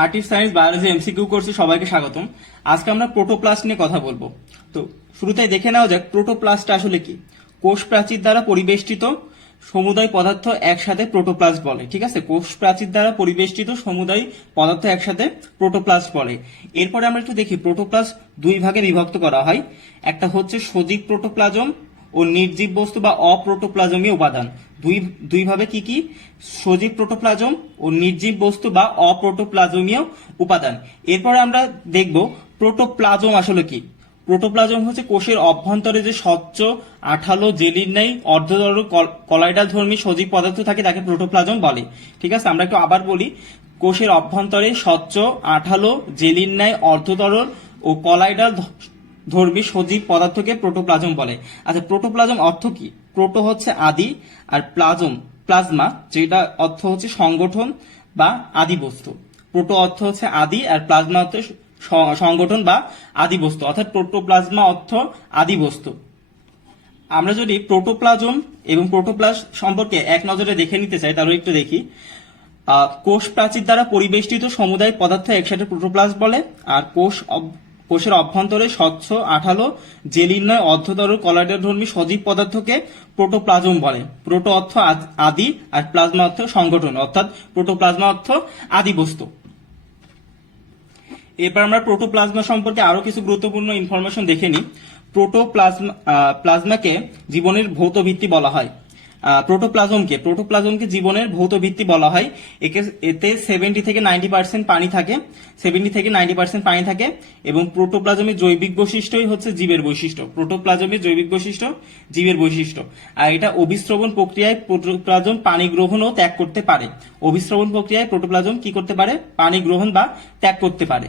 Artist science biology MCQ কোর্সে সবাইকে স্বাগতম। আজকে আমরা প্রোটোপ্লাস্ট নিয়ে কথা বলবো। তো শুরুতেই দেখে নেওয়া যাক প্রোটোপ্লাস্টটা আসলে কি। কোষ প্রাচীর দ্বারা পরিবেষ্টিত সমুদায় পদার্থ একসাথে প্রোটোপ্লাস্ট বলে। ঠিক আছে, কোষ প্রাচীর দ্বারা পরিবেষ্টিত সমুদায় পদার্থ একসাথে প্রোটোপ্লাস্ট বলে। এরপরে আমরা একটু দেখি প্রোটোপ্লাস্ট দুই ভাগে বিভক্ত করা হয়। একটা হচ্ছে সজীব প্রোটোপ্লাজম ও নির্জীব বস্তু বা অপ্রোটোপ্লাজমীয় উপাদান। দুই ভাবে কি কি? সজীব প্রোটোপ্লাজম ও নির্জীব বস্তু বা অপ্রোটোপ্লাজমীয় উপাদান। এরপরে আমরা দেখব প্রোটোপ্লাজম আসলে কি। প্রোটোপ্লাজম হচ্ছে কোষের অভ্যন্তরে যে স্বচ্ছ আঠালো জেলির ন্যায় অর্ধতরল কলয়েডাল ধর্মী সজীব পদার্থ থাকে তাকে প্রোটোপ্লাজম বলে। ঠিক আছে, আমরা একটু আবার বলি, কোষের অভ্যন্তরে স্বচ্ছ আঠালো জেলির ন্যায় অর্ধতরল ও কলয়েডাল ধর্মী সজীব পদার্থকে প্রোটোপ্লাজম বলে। আচ্ছা, প্রোটোপ্লাজম অর্থ কি? প্রোটো হচ্ছে আদি, আর প্লাজমা যেটা অর্থ হচ্ছে সংগঠন বা আদি বস্তু। প্রোটো অর্থ হচ্ছে আদি, আর প্লাজমা অর্থ সংগঠন বা আদি বস্তু, অর্থাৎ প্রোটোপ্লাজমা অর্থ আদি বস্তু। আমরা যদি প্রোটোপ্লাজম এবং প্রোটোপ্লাস্ট সম্পর্কে এক নজরে দেখে নিতে চাই তাহলে একটু দেখি। কোষ প্রাচীর দ্বারা পরিবেষ্টিত সমুদায় পদার্থ একসাথে প্রোটোপ্লাস্ট বলে। আর কোষের অভ্যন্তরে স্বচ্ছ আঠালো জেলির নয় অর্ধতরল কলয়েডধর্মী সজীব পদার্থকে প্রোটোপ্লাজম বলে। প্রোটো অর্থ আদি, আর প্লাজমা অর্থ সংগঠন, অর্থাৎ প্রোটোপ্লাজমা অর্থ আদি বস্তু। এরপর আমরা প্রোটোপ্লাজমা সম্পর্কে আরো কিছু গুরুত্বপূর্ণ ইনফরমেশন দেখে নিই। প্লাজমাকে জীবনের ভৌত ভিত্তি বলা হয়। প্রোটোপ্লাজমকে জীবনের ভৌত ভিত্তি বলা হয়। এতে 70 থেকে 90% পানি থাকে, 70 থেকে 90% পানি থাকে। এবং প্রোটোপ্লাজমের জৈবিক বৈশিষ্ট্যই হচ্ছে জীবের বৈশিষ্ট্য। প্রোটোপ্লাজমের জৈবিক বৈশিষ্ট্য জীবের বৈশিষ্ট্য। আর এটা অভিস্রবণ প্রক্রিয়ায় প্রোটোপ্লাজম পানি গ্রহণ ও ত্যাগ করতে পারে। অভিস্রবণ প্রক্রিয়ায় প্রোটোপ্লাজম কি করতে পারে? পানি গ্রহণ বা ত্যাগ করতে পারে।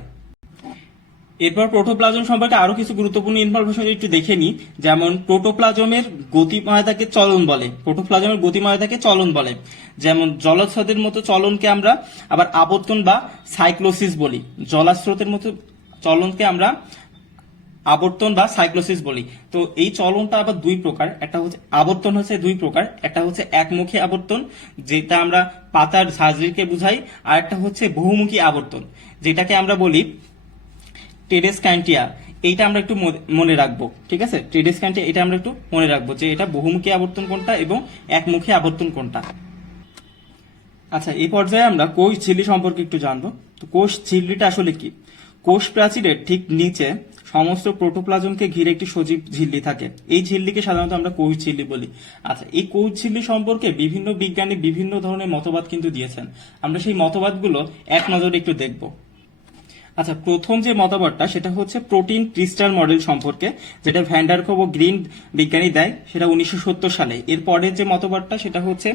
এরপর প্রোটোপ্লাজম সম্পর্কে আরো কিছু গুরুত্বপূর্ণ ইনফরমেশন একটু দেখে নিই। যেমন প্রোটোপ্লাজমের গতিময়তাকে চলন বলে। প্রোটোপ্লাজমের গতিময়তাকে চলন বলে। যেমন জলস্রোতের মতো চলনকে আমরা আবার আবর্তন বা সাইক্লোসিস বলি। জলস্রোতের মতো চলনকে আমরা আবর্তন বা সাইক্লোসিস বলি। তো এই চলনটা আবার দুই প্রকার। একটা হচ্ছে আবর্তন হচ্ছে দুই প্রকার, একটা হচ্ছে একমুখী আবর্তন যেটা আমরা পাতার ঝাঁঝরিকে বুঝাই, আর একটা হচ্ছে বহুমুখী আবর্তন যেটাকে আমরা বলি টেরেস্ক্যান্টিয়া। এইটা আমরা একটু মনে রাখবো। ঠিক আছে, টেরেস্ক্যান্টিয়া এটা আমরা একটু মনে রাখবো যে এটা বহুমুখী আবর্তন কোনটা এবং একমুখী আবর্তন কোনটা। আচ্ছা, এই পর্যায়ে আমরা কোষ ঝিল্লি সম্পর্কে একটু জানবো। তো কোষ ঝিল্লিটা আসলে কি? কোষ প্রাচীরের ঠিক নিচে সমস্ত প্রোটোপ্লাজমকে ঘিরে একটি সজীব ঝিল্লি থাকে। এই ঝিল্লিকে সাধারণত আমরা কোষ ঝিল্লি বলি। আচ্ছা, এই কোষ ঝিল্লি সম্পর্কে বিভিন্ন বিজ্ঞানী বিভিন্ন ধরনের মতবাদ কিন্তু দিয়েছেন। আমরা সেই মতবাদগুলো এক নজরে একটু দেখবো। আচ্ছা, প্রথম যে মতবাদটা সেটা হচ্ছে প্রোটিন ক্রিস্টাল মডেল সম্পর্কে, যেটা ভ্যান ডার কোভ ও গ্রিন বিজ্ঞানী দেয়, সেটা 1970 সালে। এর পরের যে মতবাদটা সেটা হচ্ছে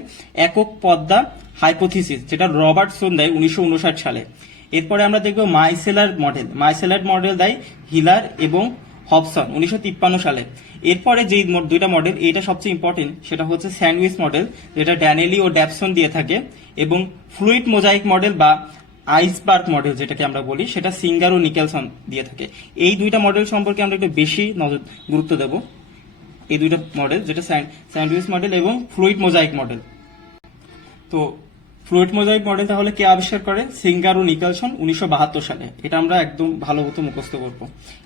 একক পদ্মা হাইপোথিসিস, যেটা রবার্টসন দেয় 1959 সালে। এরপরে আমরা দেখব মাইসেলার মডেল দেয় হিলার এবং হবসন 1953 সালে। এরপরে যে দুইটা মডেল, এটা সবচেয়ে ইম্পর্টেন্ট, সেটা হচ্ছে স্যান্ডউইচ মডেল, যেটা ড্যানেলি ও ড্যাপসন দিয়ে থাকে, এবং ফ্লুইড মোজাইক মডেল বা আইসবার্গ মডেল যেটাকে আমরা বলি, সেটা সিঙ্গার ও নিকেলসন দিয়ে থাকে। এই দুইটা মডেল সম্পর্কে আমরা একটু বেশি গুরুত্ব দেব। এই দুইটা মডেল, যেটা স্যান্ডউইচ মডেল এবং ফ্লুইড মোজাইক মডেল। তো ফ্লুইড মোজাইক মডেল তাহলে কে আবিষ্কার করে? সিঙ্গার ও নিকেলসন 1972 সালে। এটা আমরা একদম ভালো মতো মুখস্থ করবো।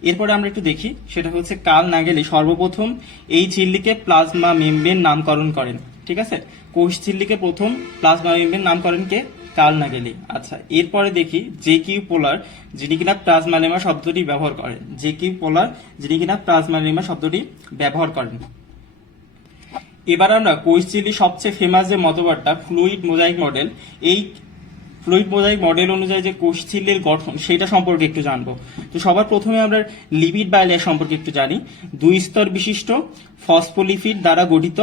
এরপরে আমরা একটু দেখি, সেটা হচ্ছে কার্ল নাগেলি সর্বপ্রথম এই ঝিল্লিকে প্লাজমা মেমব্রেন নামকরণ করেন। ঠিক আছে, কোষ ঝিল্লিকে প্রথম প্লাজমা মেমব্রেন নামকরণ কে? কার্ল নাগেলি। আচ্ছা, এরপরে দেখি জেকিউ পোলার, যিনি কিনা প্লাজমালেমা শব্দটি ব্যবহার করেন। ব্যবহার করেন। এবার আমরা কোষ ঝিল্লি সবচেয়ে ফেমাস যে মতবাদটা ফ্লুইড মোজাইক মডেল, এই ফ্লুইড মোজাইক মডেল অনুযায়ী যে কোষ ঝিল্লির গঠন সেটা সম্পর্কে একটু জানবো। তো সবার প্রথমে আমরা লিপিড বাইলেয়ার সম্পর্কে একটু জানি। 2 স্তর বিশিষ্ট ফসফোলিপিড দ্বারা গঠিত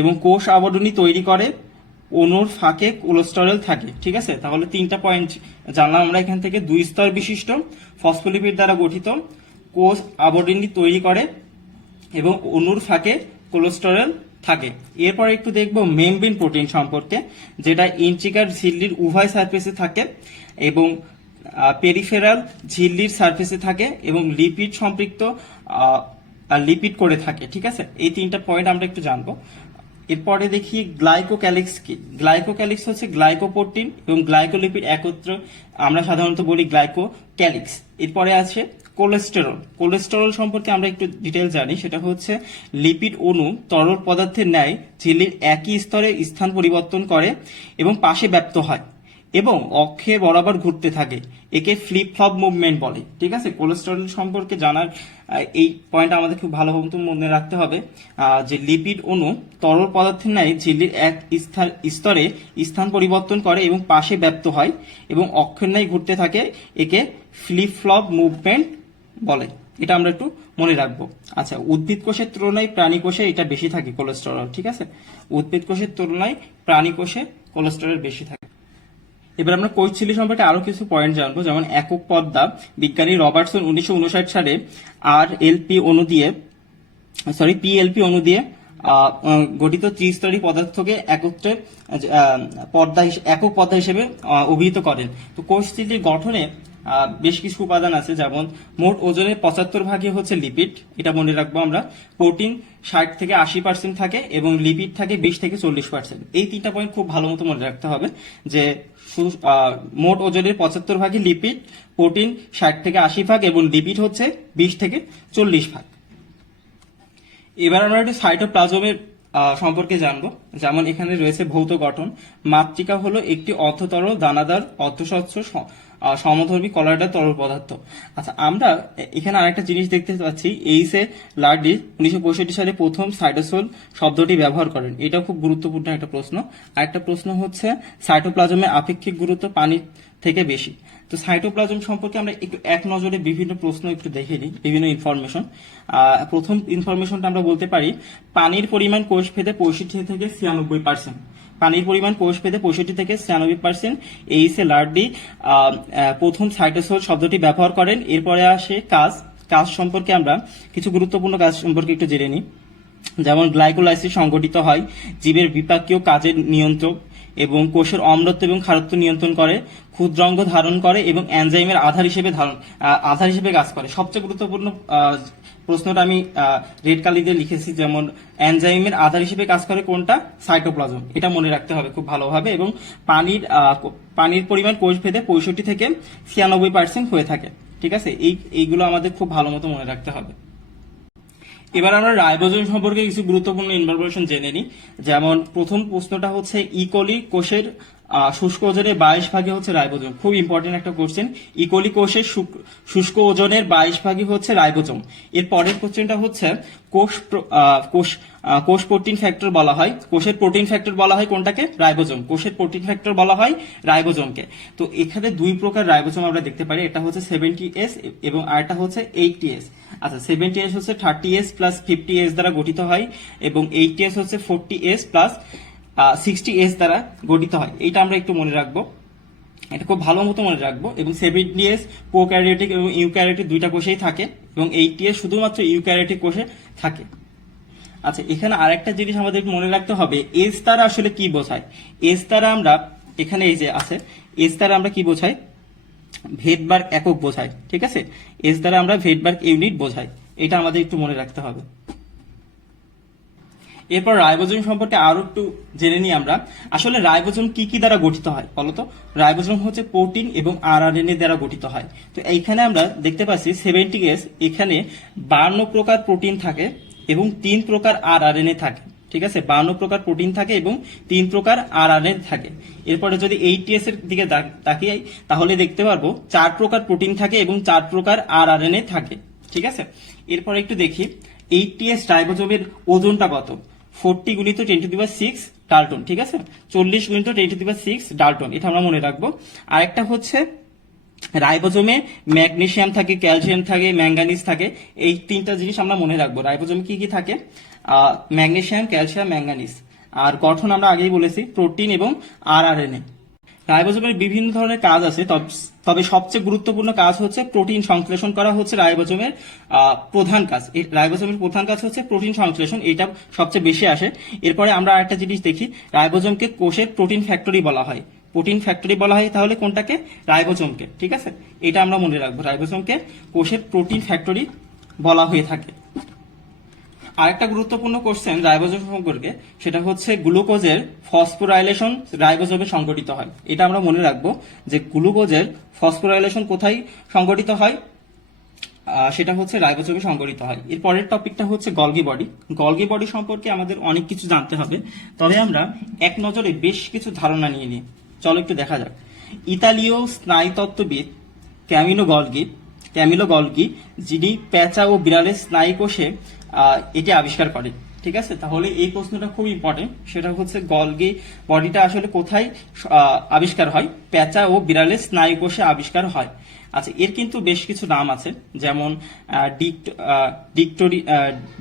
এবং কোষ আবরণী তৈরি করে। অণুর ফাঁকে কোলেস্টেরল থাকে। ঠিক আছে, তাহলে 3টা পয়েন্ট জানলাম আমরা এখান থেকে। 2 স্তর বিশিষ্ট ফসফোলিপিড দ্বারা গঠিত, কোষ আবরণী তৈরি করে এবং অণুর ফাঁকে কোলেস্টেরল থাকে। এরপর একটু দেখব মেমব্রেন প্রোটিন সম্পর্কে, যেটা ইন্ট্রিকার ঝিল্লির উভয় সারফেসে থাকে এবং পেরিফেরাল ঝিল্লির সারফেসে থাকে এবং লিপিড সম্পৃক্ত লিপিড করে থাকে। ঠিক আছে, এই 3টা পয়েন্ট আমরা একটু জানবো। এরপরে দেখি গ্লাইকোক্যালিক্স কি। গ্লাইকোক্যালিক্স হচ্ছে গ্লাইকোপ্রোটিন এবং গ্লাইকোলিপিড একত্র আমরা সাধারণত বলি গ্লাইকোক্যালিক্স। এরপরে আছে কোলেস্টেরল। কোলেস্টেরল সম্পর্কে আমরা একটু ডিটেল জানি, সেটা হচ্ছে লিপিড অণু তরল পদার্থের ন্যায় ঝিল্লির একই স্তরে স্থান পরিবর্তন করে এবং পাশে ব্যাপ্ত হয় এবং অক্ষে বরাবর ঘুরতে থাকে, একে ফ্লিপ ফ্লপ মুভমেন্ট বলে। ঠিক আছে, কোলেস্টেরল সম্পর্কে জানার এই পয়েন্ট আমাদের খুব ভালোভাবে মনে রাখতে হবে যে লিপিড অণু তরল পদার্থের ন্যায় ঝিল্লির এক স্তরে স্থান পরিবর্তন করে এবং পাশে ব্যাপ্ত হয় এবং অক্ষের ন্যায় ঘুরতে থাকে, একে ফ্লিপ ফ্লপ মুভমেন্ট বলে। এটা আমরা একটু মনে রাখবো। আচ্ছা, উদ্ভিদ কোষের তুলনায় প্রাণী কোষে এটা বেশি থাকে কোলেস্টেরল। ঠিক আছে, উদ্ভিদ কোষের তুলনায় প্রাণী কোষে কোলেস্টেরল বেশি থাকে। এবার আমরা কোষ ঝিল্লি সম্পর্কে আরো কিছু পয়েন্ট জানবো, যেমন একক পর্দা। বিজ্ঞানী রবার্টসন 1959 সালে পিএলপি অণু দিয়ে গঠিত ত্রিস্তরী পদার্থকে একত্রে একক পর্দা হিসেবে অভিহিত করেন। তো কোষ ঝিল্লির গঠনে বেশ কিছু উপাদান আছে, যেমন মোট ওজনের 75 হচ্ছে লিপিড, এটা মনে রাখবো আমরা। প্রোটিন 60 থেকে 80% থাকে এবং লিপিড থাকে 20 থেকে 40%। এই তিনটা পয়েন্ট খুব ভালো মতো মনে রাখতে হবে যে মোট ওজনের 75 লিপিড, প্রোটিন 60 থেকে 80 এবং লিপিড হচ্ছে 20 থেকে 40। এবার আমরা একটু সাইটোপ্লাজমের সম্পর্কে জানবো। যেমন এখানে রয়েছে ভৌত গঠন। মাতৃকা হলো একটি অর্ধতরল দানাদার অর্ধস্বচ্ছ সমধর্মী কলাইডার তরল পদার্থ। আচ্ছা, আমরা এখানে আরেকটা জিনিস দেখতে পাচ্ছি, এইসে লার্ডি 1965 সালে প্রথম সাইটোসোল শব্দটি ব্যবহার করেন। এটা খুব গুরুত্বপূর্ণ একটা প্রশ্ন। আরেকটা প্রশ্ন হচ্ছে সাইটোপ্লাজমের আপেক্ষিক গুরুত্ব পানির থেকে বেশি। তো সাইটোপ্লাজম সম্পর্কে আমরা একটু এক নজরে বিভিন্ন প্রশ্ন একটু দেখে নিই, বিভিন্ন ইনফরমেশন। প্রথম ইনফরমেশনটা আমরা বলতে পারি, পানির পরিমাণ কোষ ভেদে 65 থেকে 96%। পানির পরিমাণ কোষ ভেদে 65 থেকে 96%। এইসে লার্ডি প্রথম সাইটোসোল শব্দটি ব্যবহার করেন। এরপরে আসে কাজ। কাজ সম্পর্কে আমরা কিছু গুরুত্বপূর্ণ কাজ সম্পর্কে একটু জেনে নিই। যেমন গ্লাইকোলাইসিস সংঘটিত হয়, জীবের বিপাকীয় কাজের নিয়ন্ত্রক এবং কোষের অম্লত্ব এবং ক্ষারত্ব নিয়ন্ত্রণ করে, ক্ষুদ্রাঙ্গ ধারণ করে এবং এনজাইমের আধার হিসেবে কাজ করে। সবচেয়ে গুরুত্বপূর্ণ প্রশ্নটা আমি রেড কালি দিয়ে লিখেছি, যেমন এনজাইমের আধার হিসেবে কাজ করে কোনটা? সাইটোপ্লাজম। এটা মনে রাখতে হবে খুব ভালোভাবে। এবং পানির পরিমাণ কোষ ভেদে 65 থেকে 96% হয়ে থাকে। ঠিক আছে, এইগুলো আমাদের খুব ভালো মতো মনে রাখতে হবে। এবার আমরা রাইবোজোম সম্পর্কে কিছু গুরুত্বপূর্ণ ইনফরমেশন জেনে নিই। যেমন প্রথম প্রশ্নটা হচ্ছে ইকোলি কোষের শুষ্ক ওজনের 22 হচ্ছে রাইবোজোম। খুব ইম্পর্টেন্ট একটা কোশ্চেন। ইকোলি কোষের শুষ্ক ওজনের 22 হচ্ছে রাইবোজোম। এর পরের কোশ্চেনটা হচ্ছে কোষ প্রোটিন ফ্যাক্টর বলা হয়। কোষের প্রোটিন ফ্যাক্টর বলা হয় কোনটাকে? রাইবোজোম। কোষের প্রোটিন ফ্যাক্টর বলা হয় রাইবোজোমকে। তো এখানে দুই প্রকার রাইবোজোম আমরা দেখতে পারি, এটা হচ্ছে 70S এবং আরেকটা হচ্ছে 80S। আচ্ছা, 70S হচ্ছে 30S প্লাস 50S দ্বারা গঠিত হয় এবং 80S হচ্ছে 40S প্লাস 60S দ্বারা গঠিত হয়। এইটা আমরা একটু মনে রাখবো, এটা খুব ভালো মতো মনে রাখবো। এবং 70S প্রোক্যারিওটিক এবং ইউক্যারিওটিক দুইটা কোষেই থাকে এবং 80S শুধুমাত্র ইউক্যারিওটিক কোষে থাকে। আচ্ছা, এখানে আরেকটা জিনিস আমাদের মনে রাখতে হবে, এস দ্বারা আসলে কি বোঝায়। এস দ্বারা আমরা এখানে এই যে আছে, এস দ্বারা আমরা কি বোঝাই? ভেটবার্গ একক বোঝায়। ঠিক আছে, এস দ্বারা আমরা ভেটবার্গ ইউনিট বোঝাই। এটা আমাদের একটু মনে রাখতে হবে। এরপর রাইবোজোম সম্পর্কে আরো একটু জেনে নিই আমরা। আসলে রাইবোজোম কি কি দ্বারা গঠিত হয় বলতো? রাইবোজোম হচ্ছে প্রোটিন এবং আরএনএ দ্বারা গঠিত হয়। তো এইখানে আমরা দেখতে পাচ্ছি 70S, এখানে 52 প্রকার প্রোটিন থাকে এবং 3 প্রকার আরএনএ থাকে। ঠিক আছে, 52 প্রকার প্রোটিন থাকে এবং 3 প্রকার আরএনএ থাকে। এরপরে যদি 80S এর দিকে তাকিয়ে তাহলে দেখতে পারবো 4 প্রকার প্রোটিন থাকে এবং 4 প্রকার আরএনএ থাকে। ঠিক আছে, এরপর একটু দেখি 80S রাইবোজোমের ওজনটা কত? 40 × 10⁶ ডাল্টন। ঠিক আছে, 40 × 10⁶ ডাল্টন, এটা আমরা মনে রাখবো। আরেকটা হচ্ছে রাইবোজোমে ম্যাগনেসিয়াম থাকে, ক্যালসিয়াম থাকে, ম্যাঙ্গানিজ থাকে। এই তিনটা জিনিস আমরা মনে রাখবো। রাইবোজোমে কি কি থাকে? Magnesium, calcium, manganese. আর গঠন আমরা আগেই বলেছি প্রোটিন এবং আরএনএ। রাইবোজোমের বিভিন্ন ধরনের কাজ আছে, তবে সবচেয়ে গুরুত্বপূর্ণ কাজ হচ্ছে প্রোটিন সংশ্লেষণ করা হচ্ছে রাইবোজোমের প্রধান কাজ। রাইবোজোমের প্রধান কাজ হচ্ছে প্রোটিন সংশ্লেষণ, এটা সবচেয়ে বেশি আসে। এরপরে আমরা আরেকটা জিনিস দেখি, রাইবোজোমকে কোষের প্রোটিন ফ্যাক্টরি বলা হয়। প্রোটিন ফ্যাক্টরি বলা হয় তাহলে কোনটাকে? রাইবোজোমকে। ঠিক আছে, এটা আমরা মনে রাখবো, রাইবোজোমকে কোষের প্রোটিন ফ্যাক্টরি বলা হয়ে থাকে। আরেকটা গুরুত্বপূর্ণ কোশ্চেন রাইবোজোম সম্পর্কে, সেটা হচ্ছে গ্লুকোজের ফসফোরাইলেশন রাইবোজোমে সংঘটিত হয়। এটা আমরা মনে রাখবো যে গ্লুকোজের ফসফোরাইলেশন কোথায় সংঘটিত হয়, সেটা হচ্ছে রাইবোজোমে সংঘটিত হয়। এর পরের টপিকটা হচ্ছে গলগি বডি। গলগি বডি সম্পর্কে আমাদের অনেক কিছু জানতে হবে, তবে আমরা এক নজরে বেশ কিছু ধারণা নিয়ে নিই। চলো একটু দেখা যাক। ইতালীয় স্নায়ুতত্ত্ববিদ ক্যামিলো গলগি, যিনি পেঁচা ও বিড়ালের স্নায়ু কোষে এটি আবিষ্কার করেন। ঠিক আছে, তাহলে এই প্রশ্নটা খুব ইম্পর্টেন্ট। সেটা হচ্ছে গলগি বডিটা আসলে কোথায় আবিষ্কার হয়? পেঁচা ও বিড়ালের স্নায়ু কোষে আবিষ্কার হয়। আচ্ছা, এর কিন্তু বেশ কিছু নাম আছে, যেমন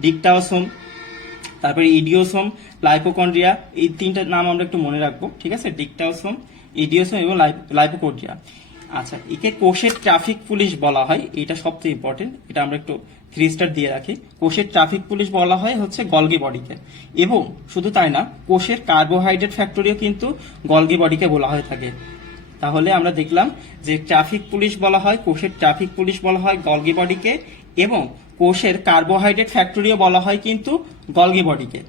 ডিকটাওসোম, তারপরে ইডিওসোম, লাইপোকন্ড্রিয়া। এই তিনটা নাম আমরা একটু মনে রাখবো। ঠিক আছে, ডিকটাওসোম, ইডিওসোম এবং লাইপোকন্ড্রিয়া। আচ্ছা, একে কোষের ট্রাফিক পুলিশ বলা হয়। এটা সবচেয়ে ইম্পর্টেন্ট, এটা আমরা একটু 3 স্টার দিয়ে রাখি। কোষের ট্রাফিক পুলিশ বলা হয় হচ্ছে গলগি বডিকে। এবং শুধু তাই না, কোষের কার্বোহাইড্রেট ফ্যাক্টরিও কিন্তু গলগি বডিকে বলা হয়ে থাকে। তাহলে আমরা দেখলাম যে ট্রাফিক পুলিশ বলা হয়, কোষের ট্রাফিক পুলিশ বলা হয় গলগি বডিকে, এবং কোষের কার্বোহাইড্রেট ফ্যাক্টরিও বলা হয় কিন্তু গলগি বডিকে।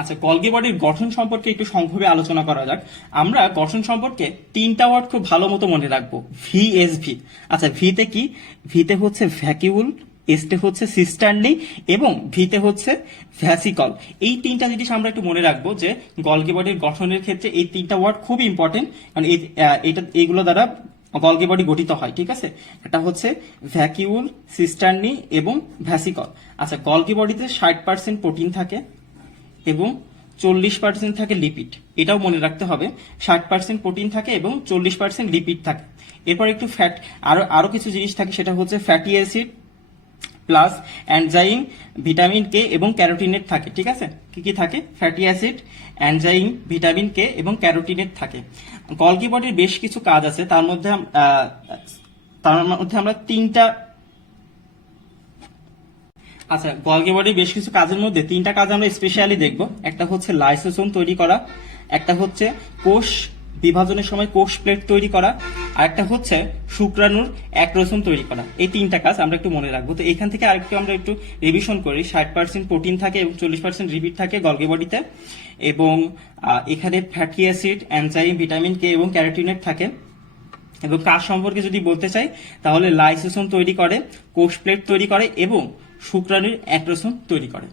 আচ্ছা, গলগি বডির গঠন সম্পর্কে একটু সংক্ষেপে আলোচনা করা যাক। আমরা গঠন সম্পর্কে 3টা ওয়ার্ড খুব ভালো মতো মনে রাখবো। ভিএসভি। আচ্ছা, ভিতে কি? ভিতে হচ্ছে ভ্যাকিউল, এসতে হচ্ছে সিস্টার্নি, এবং ভিতে হচ্ছে ভ্যাসিকল। এই 3টা জিনিস আমরা একটু মনে রাখবো যে গলগি বডির গঠনের ক্ষেত্রে এই 3টা ওয়ার্ড খুব ইম্পর্টেন্ট, কারণ এইগুলো দ্বারা গলগি বডি গঠিত হয়। ঠিক আছে, এটা হচ্ছে ভ্যাকিউল, সিস্টার্নি এবং ভ্যাসিকল। আচ্ছা, গলগি বডিতে 60% প্রোটিন থাকে এবং 40% থাকে লিপিড। এটাও মনে রাখতে হবে, 60% প্রোটিন থাকে এবং 40% লিপিড থাকে। এরপর একটু ফ্যাট, আরো কিছু জিনিস থাকে, সেটা হচ্ছে fatty acid plus enzyme, vitamin K এবং ক্যারোটিনেট থাকে। ঠিক আছে, কি কি থাকে? Fatty acid, enzyme, vitamin K এবং ক্যারোটিনেট থাকে। গলগি বডির বেশ কিছু কাজ আছে, তার মধ্যে আমরা 3টা। আচ্ছা, গলগি বডির বেশ কিছু কাজের মধ্যে 3টা কাজ আমরা স্পেশালি দেখব। একটা হচ্ছে লাইসোসোম তৈরি করা, একটা হচ্ছে কোষ বিভাজনের সময় কোষ প্লেট তৈরি করা, আর একটা হচ্ছে শুক্রাণুর অ্যাক্রোসোম তৈরি করা। এই 3টা কাজ আমরা একটু মনে রাখবো। তো এখান থেকে আরেকটু আমরা একটু রিভিশন করি। 60% প্রোটিন থাকে এবং 40% লিপিড থাকে গলগি বডিতে, এবং এখানে fatty acid, enzyme, vitamin K এবং ক্যারোটিনেট থাকে। এবং কাজ সম্পর্কে যদি বলতে চাই, তাহলে লাইসোসোম তৈরি করে, কোষ প্লেট তৈরি করে এবং শুক্রাণুর অ্যাক্রোসোম তৈরি করে।